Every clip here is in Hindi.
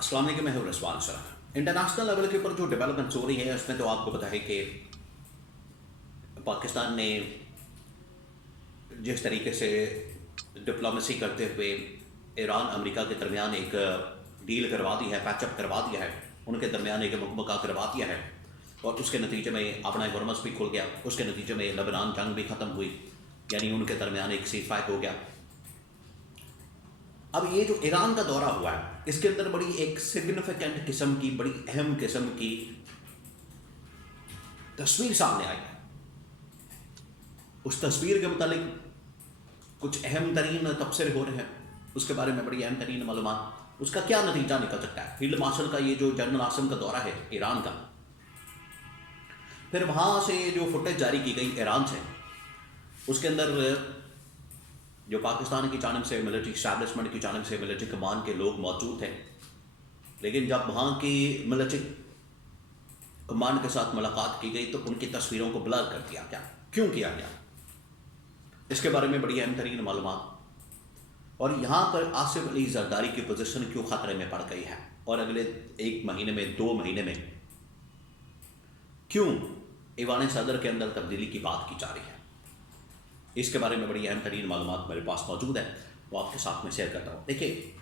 अस्सलाम वालेकुम, मैं हूं रिजवान सर। इंटरनेशनल लेवल के ऊपर जो डेवलपमेंट्स हो रही है उसमें तो आपको पता है कि पाकिस्तान ने जिस तरीके से डिप्लोमेसी करते हुए ईरान अमेरिका के दरमियान एक डील करवा दी है, पैचअप करवा दिया है, उनके दरमियान एक मुकमका करवा दिया है और उसके नतीजे में अपना हॉर्मस भी खुल गया। उसके नतीजे में लेबनान जंग भी ख़त्म हुई, यानी उनके दरमियान एक सीज़फायर हो गया। अब ये जो ईरान का दौरा हुआ है इसके अंदर बड़ी एक सिग्निफिकेंट किस्म की, बड़ी अहम किस्म की तस्वीर सामने आई है। उस तस्वीर के मुतालिक कुछ अहम तरीन तबसरे हो रहे हैं, उसके बारे में बड़ी अहम तरीन मालूमात। उसका क्या नतीजा निकल सकता है? फील्ड मार्शल का ये जो जनरल आसिम का दौरा है ईरान का, फिर वहाँ से जो फुटेज जारी की गई ईरान से, उसके अंदर जो पाकिस्तान की जानिब से मिलिट्री इस्टेब्लिशमेंट की जानिब से मिलिट्री कमान के लोग मौजूद थे, लेकिन जब वहाँ की मिलिट्री कमान के साथ मुलाकात की गई तो उनकी तस्वीरों को ब्लर कर दिया गया। क्यों किया गया? इसके बारे में बड़ी अहम तरीन मालूमात। और यहाँ पर आसिफ अली जरदारी की पोजीशन क्यों ख़तरे में पड़ गई है और अगले 1 महीने में, 2 महीने में क्यों ईवान सदर के अंदर तब्दीली की बात की जा रही है, इसके बारे में बड़ी अहम तरीन मालूमात मेरे पास मौजूद है, वो आपके साथ में शेयर करता हूँ। देखिए,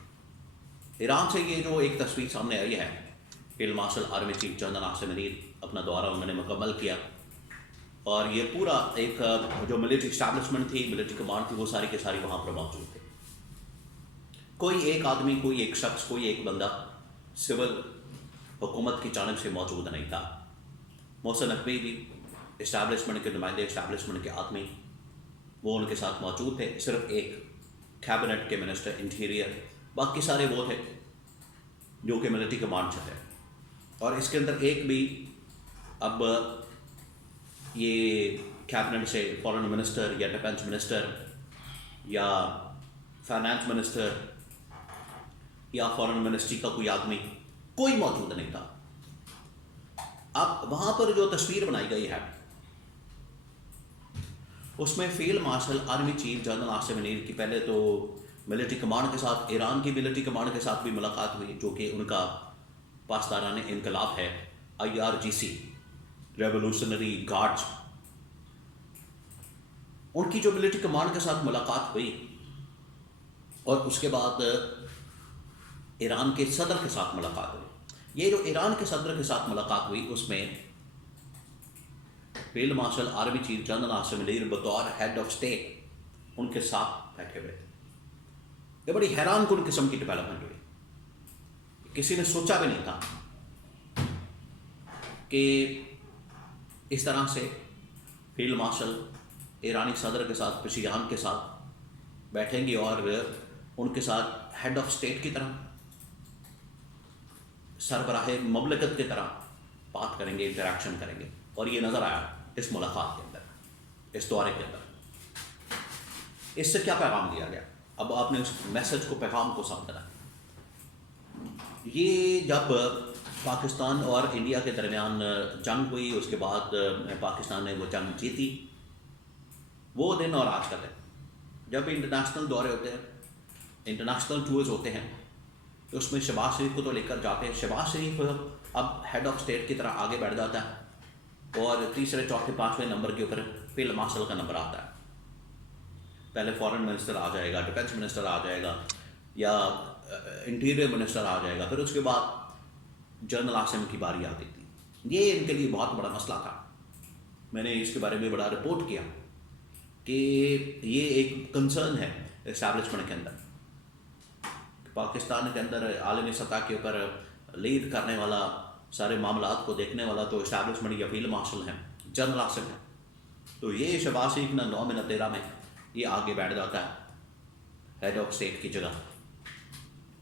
ईरान से ये जो एक तस्वीर सामने आई है, field marshal army chief general Asim Munir अपना दौरा उन्होंने मुकम्मल किया और ये पूरा एक जो मिलिट्री इस्टेब्लिशमेंट थी, मिलिट्री कमांड थी, वो सारी के सारी वहाँ पर मौजूद थे। कोई एक आदमी, कोई एक शख्स, कोई एक बंदा सिविल हुकूमत की जानिब से मौजूद नहीं था। मोहसिन नकवी भी इस्टेब्लिशमेंट के नुमाइंदे, इस्टेब्लिशमेंट के आदमी, वो उनके साथ मौजूद थे। सिर्फ एक कैबिनेट के मिनिस्टर इंटीरियर, बाकी सारे वो थे जो कि मिलिट्री कमांड से थे। और इसके अंदर एक भी अब ये कैबिनेट से फॉरेन मिनिस्टर या डिफेंस मिनिस्टर या फाइनेंस मिनिस्टर या फॉरेन मिनिस्ट्री का कोई आदमी, कोई मौजूद नहीं था। अब वहाँ पर जो तस्वीर बनाई गई है उसमें field marshal army chief general Asim Munir की पहले तो मिलिट्री कमांड के साथ, ईरान की मिलिट्री कमांड के साथ भी मुलाकात हुई, जो कि उनका पासदारान इनकलाब है, IRGC, रेवोल्यूशनरी गार्ड्स, उनकी जो मिलिट्री कमांड के साथ मुलाकात हुई और उसके बाद ईरान के सदर के साथ मुलाकात हुई। ये जो ईरान के सदर के साथ मुलाकात हुई उसमें field marshal army chief general Asim Munir बतौर हेड ऑफ स्टेट उनके साथ बैठे हुए थे। ये बड़ी हैरान कुन किस्म की डेवलपमेंट हुई। किसी ने सोचा भी नहीं था कि इस तरह से फील्ड मार्शल ईरानी सदर के साथ, पेशियान के साथ बैठेंगे और उनके साथ हेड ऑफ स्टेट की तरह, सरबराह ममलकत की तरह बात करेंगे, इंटरेक्शन करेंगे। और ये नज़र आया इस मुलाकात के अंदर, इस दौरे के अंदर। इससे क्या पैगाम दिया गया? अब आपने उस मैसेज को, पैगाम को समझना। ये जब पाकिस्तान और इंडिया के दरमियान जंग हुई, उसके बाद पाकिस्तान ने वो जंग जीती, वो दिन और आज का दिन, जब इंटरनेशनल दौरे होते हैं, इंटरनेशनल टूर्स होते हैं, तो उसमें शहबाज शरीफ को तो लेकर जाते हैं। शहबाज शरीफ अब हेड ऑफ स्टेट की तरह आगे बढ़ जाता है और तीसरे, चौथे, 5वें नंबर के ऊपर फील्ड मार्शल का नंबर आता है। पहले फॉरेन मिनिस्टर आ जाएगा, डिफेंस मिनिस्टर आ जाएगा या इंटीरियर मिनिस्टर आ जाएगा, फिर उसके बाद जनरल आसिम की बारी आती थी। ये इनके लिए बहुत बड़ा मसला था। मैंने इसके बारे में बड़ा रिपोर्ट किया कि ये एक कंसर्न है इस्टेब्लिशमेंट के अंदर। पाकिस्तान के अंदर आलमी सतह के ऊपर लीड करने वाला, सारे मामलात को देखने वाला तो इस्टेब्लिशमेंट या फील्ड मार्शल हैं, जनरल आसिम है। तो ये शहबाज शरीफ ना 9 में ना 13 में ये आगे बैठ जाता है हेड ऑफ स्टेट की जगह।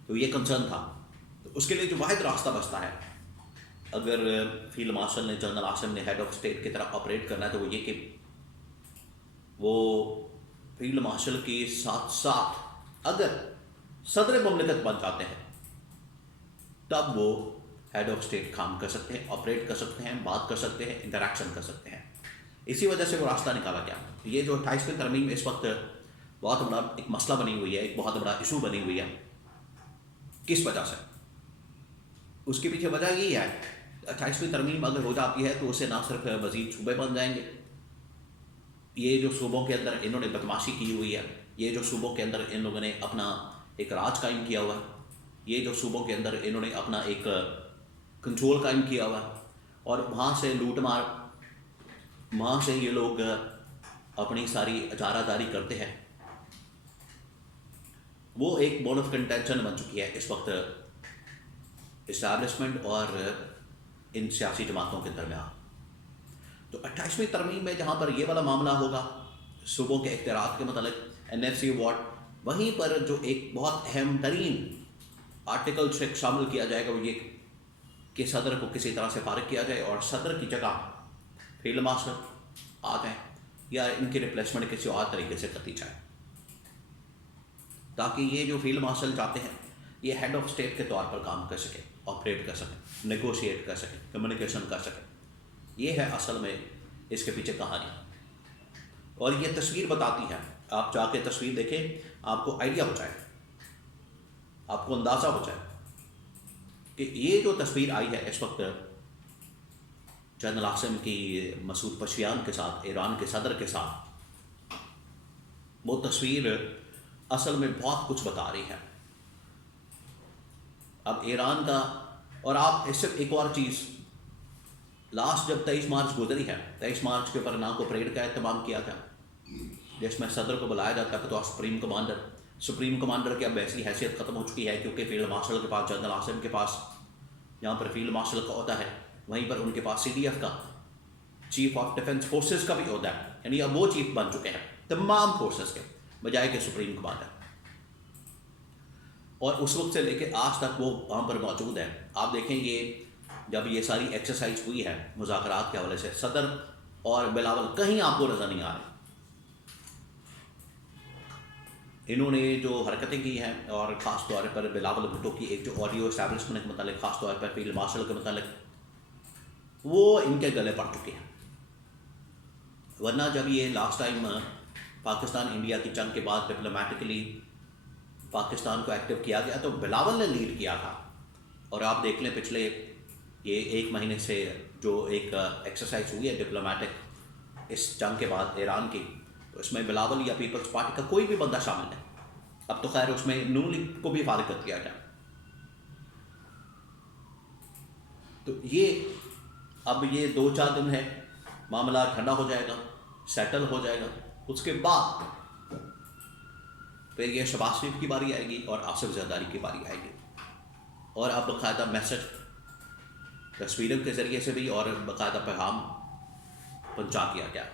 तो ये कंसर्न था। तो उसके लिए जो वाहिद रास्ता बचता है, अगर फील्ड मार्शल ने, जनरल आसिम ने हेड ऑफ स्टेट की तरह ऑपरेट करना है, तो वो ये कि वो फील्ड मार्शल के साथ साथ अगर सदर ममलकत बन जाते हैं तब वो हेड ऑफ स्टेट काम कर सकते हैं, ऑपरेट कर सकते हैं, बात कर सकते हैं, इंटरेक्शन कर सकते हैं। इसी वजह से वो रास्ता निकाला गया। ये जो 28वीं तरमीम इस वक्त बहुत बड़ा एक मसला बनी हुई है, एक बहुत बड़ा इशू बनी हुई है। किस वजह से? उसके पीछे वजह यही है, 28वीं तरमीम अगर हो जाती है तो उससे ना सिर्फ मज़ीद सूबे बन जाएंगे, ये जो सूबों के अंदर इन्होंने बदमाशी की हुई है, ये जो सूबों के अंदर इन लोगों ने अपना एक राज कायम किया हुआ है, ये जो सूबों के अंदर इन्होंने अपना एक कंट्रोल कायम किया हुआ है, और वहाँ से लूट मार, वहाँ से ये लोग अपनी सारी इजारादारी करते हैं, वो एक बोन ऑफ कंटेंशन बन चुकी है इस वक्त इस्टेब्लिशमेंट और इन सियासी जमातों के दरमियान। तो 28वीं तरमीम में जहाँ पर ये वाला मामला होगा सूबों के इख्तियारात के मतलब NFC अवार्ड, वहीं पर जो एक बहुत अहम तरीन आर्टिकल से शामिल किया जाएगा वो ये कि सदर को किसी तरह से फारिग किया जाए और सदर की जगह फील्ड मार्शल आ जाए या इनकी रिप्लेसमेंट किसी और तरीके से कर दी जाए, ताकि ये जो फील्ड मार्शल चाहते हैं ये हेड ऑफ स्टेट के तौर पर काम कर सके, ऑपरेट कर सके, नेगोशिएट कर सके, कम्युनिकेशन कर सके। ये है असल में इसके पीछे कहानी, और ये तस्वीर बताती है, आप जाके तस्वीर देखें, आपको आइडिया हो जाए, आपको अंदाज़ा हो जाए कि ये जो तस्वीर आई है इस वक्त जनरल आसिम की मसूद पशेयान के साथ, ईरान के सदर के साथ, वो तस्वीर असल में बहुत कुछ बता रही है। अब ईरान का, और आप इससे एक और चीज़, लास्ट जब 23 मार्च गुजरी है, 23 मार्च के ऊपर ना को परेड का एहतमाम किया था जिसमें सदर को बुलाया जाता है तो सुप्रीम कमांडर की अब ऐसी हैसियत ख़त्म हो चुकी है, क्योंकि फील्ड मार्शल के पास, जनरल आसिम के पास जहाँ पर फील्ड मार्शल का होता है वहीं पर उनके पास CDF का, चीफ ऑफ डिफेंस फोर्सेस का भी होता है, यानी अब वो चीफ बन चुके हैं तमाम फोर्सेस के बजाय के सुप्रीम कमांडर, और उस वक्त से लेके आज तक वो वहाँ पर मौजूद है। आप देखें ये जब ये सारी एक्सरसाइज हुई है मुज़ाकरात के हवाले से, सदर और बिलावल कहीं आपको नज़र नहीं आ रहे। इन्होंने जो हरकतें की हैं, और ख़ास तौर पर बिलावल भुट्टो की एक जो ऑडियो इस्टेब्लिशमेंट के मतलब, ख़ास तौर पर फील्ड मार्शल के मतलब, वो इनके गले पड़ चुके हैं। वरना जब ये लास्ट टाइम पाकिस्तान इंडिया की जंग के बाद डिप्लोमेटिकली पाकिस्तान को एक्टिव किया गया तो बिलावल ने लीड किया था, और आप देख लें पिछले ये 1 महीने से जो एक एक्सरसाइज हुई है डिप्लोमेटिक इस जंग के बाद ईरान की, तो इसमें बिलावल या पीपल्स पार्टी का कोई भी बंदा शामिल है। अब तो खैर उसमें नून लीग को भी फारिग कर दिया गया। तो ये अब ये 2-4 दिन है, मामला ठंडा हो जाएगा, सेटल हो जाएगा, उसके बाद फिर ये शहबाज शरीफ की बारी आएगी और आसिफ जरदारी की बारी आएगी, और अब बाकायदा मैसेज तस्वीरों के ज़रिए से भी और बाकायदा पैगाम पहुँचा दिया गया।